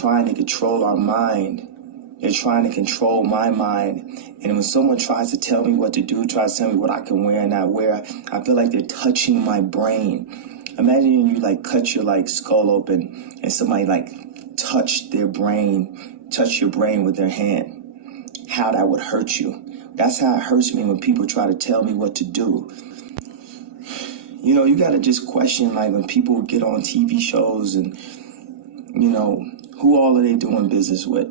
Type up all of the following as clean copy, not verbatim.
trying to control our mind. They're trying to control my mind. And when someone tries to tell me what to do, tries to tell me what I can wear and not wear, I feel like they're touching my brain. Imagine you like cut your like skull open and somebody like touch your brain with their hand. How that would hurt you. That's how it hurts me when people try to tell me what to do. You know, you gotta just question, like, when people get on TV shows and, you know, who all are they doing business with?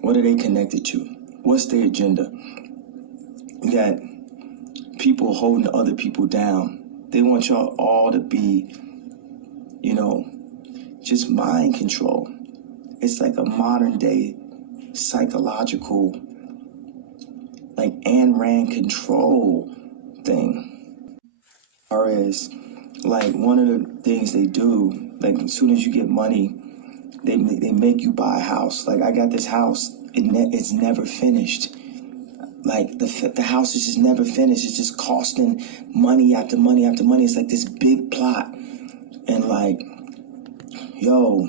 What are they connected to? What's their agenda? You got people holding other people down. They want y'all all to be, you know, just mind control. It's like a modern day psychological, like Ayn Rand control thing. Or is like one of the things they do, like as soon as you get money, they make you buy a house. Like I got this house, it's never finished. Like the house is just never finished. It's just costing money after money after money. It's like this big plot. And like, yo,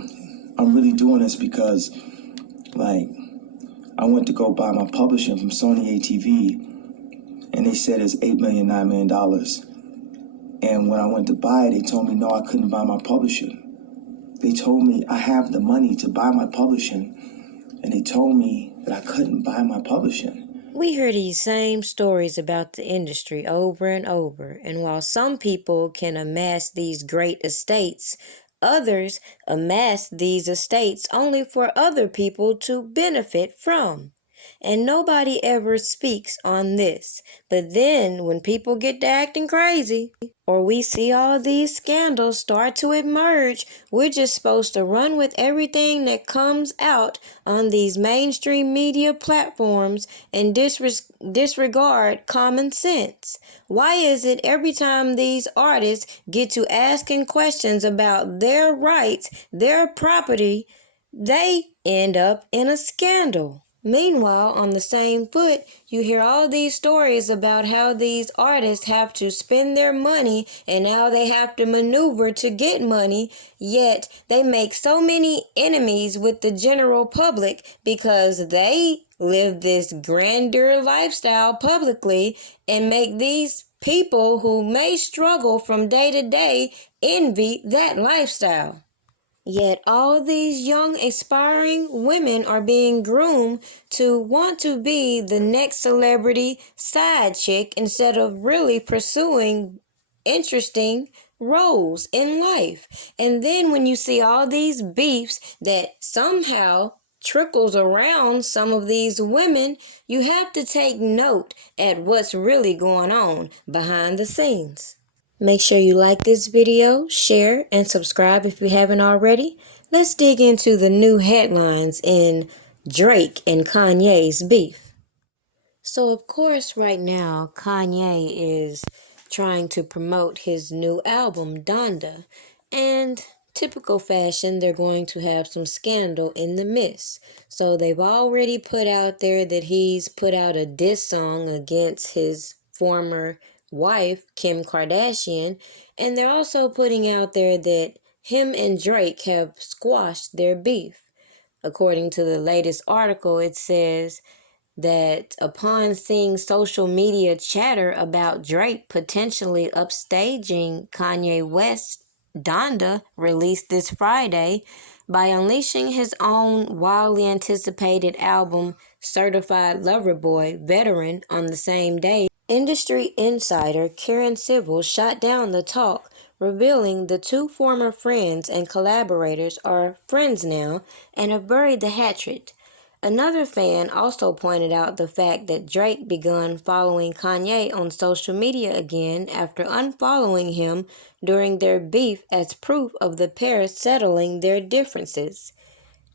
I'm really doing this because like I went to go buy my publishing from Sony ATV and they said it's $8 million, $9 million. And when I went to buy it, they told me, no, I couldn't buy my publishing. They told me I have the money to buy my publishing. And they told me that I couldn't buy my publishing. We hear these same stories about the industry over and over. And while some people can amass these great estates, others amass these estates only for other people to benefit from. And nobody ever speaks on this. But then when people get to acting crazy, or we see all these scandals start to emerge, we're just supposed to run with everything that comes out on these mainstream media platforms and disregard common sense. Why is it every time these artists get to asking questions about their rights, their property, they end up in a scandal? Meanwhile, on the same foot, you hear all these stories about how these artists have to spend their money and how they have to maneuver to get money, yet they make so many enemies with the general public because they live this grandeur lifestyle publicly and make these people who may struggle from day to day envy that lifestyle. Yet all these young aspiring women are being groomed to want to be the next celebrity side chick instead of really pursuing interesting roles in life. And then when you see all these beefs that somehow trickles around some of these women, you have to take note at what's really going on behind the scenes. Make sure you like this video, share, and subscribe if you haven't already. Let's dig into the new headlines in Drake and Kanye's beef. So, of course, right now, Kanye is trying to promote his new album, Donda. And typical fashion, they're going to have some scandal in the midst. So they've already put out there that he's put out a diss song against his former wife, Kim Kardashian, and they're also putting out there that him and Drake have squashed their beef. According to the latest article, it says that upon seeing social media chatter about Drake potentially upstaging Kanye West Donda, released this Friday, by unleashing his own wildly anticipated album Certified Lover Boy Veteran on the same day, industry insider Karen Civil shot down the talk, revealing the two former friends and collaborators are friends now and have buried the hatchet. Another fan also pointed out the fact that Drake begun following Kanye on social media again after unfollowing him during their beef as proof of the pair settling their differences.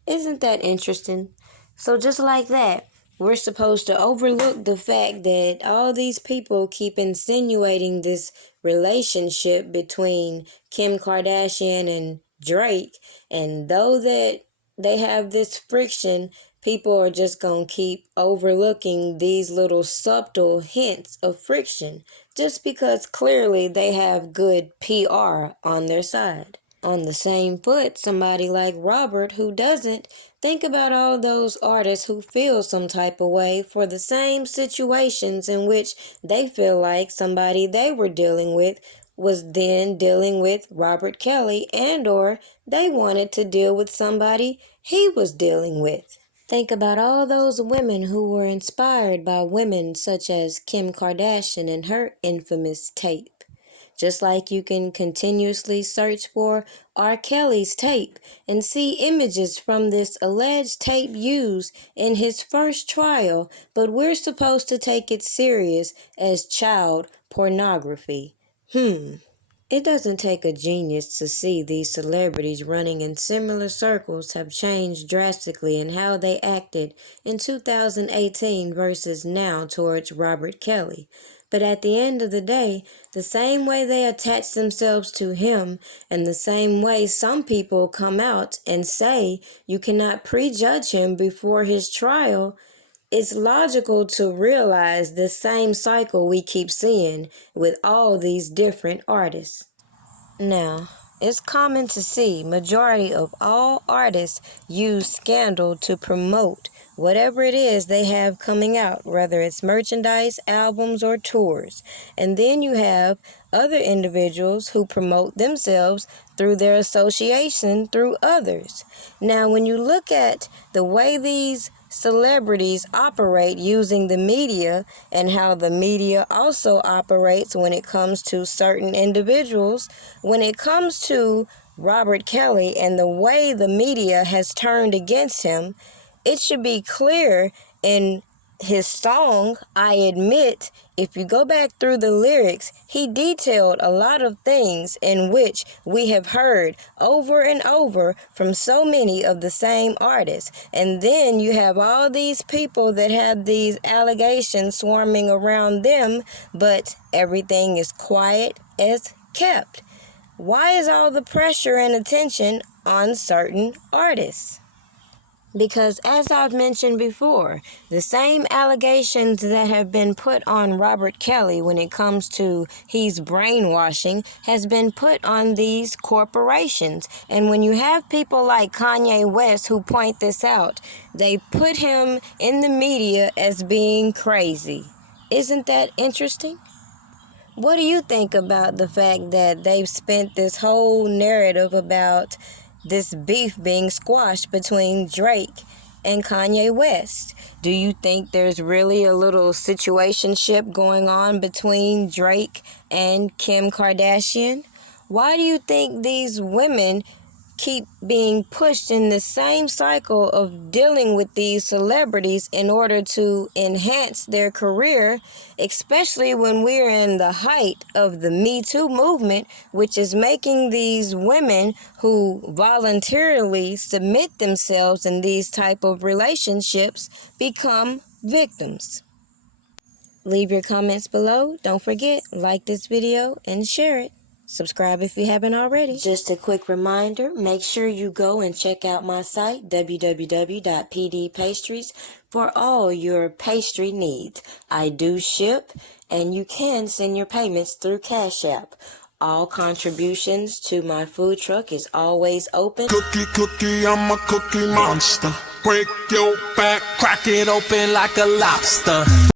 Isn't that interesting? So just like that, we're supposed to overlook the fact that all these people keep insinuating this relationship between Kim Kardashian and Drake, and though that they have this friction, people are just going to keep overlooking these little subtle hints of friction just because clearly they have good PR on their side. On the same foot, somebody like Robert who doesn't, think about all those artists who feel some type of way for the same situations in which they feel like somebody they were dealing with was then dealing with Robert Kelly, and or they wanted to deal with somebody he was dealing with. Think about all those women who were inspired by women such as Kim Kardashian and her infamous tape. Just like you can continuously search for R. Kelly's tape and see images from this alleged tape used in his first trial, but we're supposed to take it serious as child pornography. It doesn't take a genius to see these celebrities running in similar circles have changed drastically in how they acted in 2018 versus now towards Robert Kelly. But at the end of the day, the same way they attach themselves to him and the same way some people come out and say you cannot prejudge him before his trial, it's logical to realize the same cycle we keep seeing with all these different artists. Now, it's common to see majority of all artists use scandal to promote whatever it is they have coming out, whether it's merchandise, albums, or tours. And then you have other individuals who promote themselves through their association through others. Now, when you look at the way these celebrities operate using the media and how the media also operates when it comes to certain individuals, when it comes to Robert Kelly and the way the media has turned against him, it should be clear in his song, I Admit. If you go back through the lyrics, he detailed a lot of things in which we have heard over and over from so many of the same artists. And then you have all these people that have these allegations swarming around them, but everything is quiet as kept. Why is all the pressure and attention on certain artists? Because as I've mentioned before, the same allegations that have been put on Robert Kelly when it comes to he's brainwashing has been put on these corporations. And when you have people like Kanye West who point this out, they put him in the media as being crazy. Isn't that interesting? What do you think about the fact that they've spent this whole narrative about this beef being squashed between Drake and Kanye West? Do you think there's really a little situationship going on between Drake and Kim Kardashian? Why do you think these women keep being pushed in the same cycle of dealing with these celebrities in order to enhance their career, especially when we're in the height of the Me Too movement, which is making these women who voluntarily submit themselves in these type of relationships become victims? Leave your comments below. Don't forget, like this video and share it. Subscribe if you haven't already. Just a quick reminder, make sure you go and check out my site, www.pdpastries, for all your pastry needs. I do ship, and you can send your payments through Cash App. All contributions to my food truck is always open. Cookie, I'm a cookie monster. Break your back, crack it open like a lobster.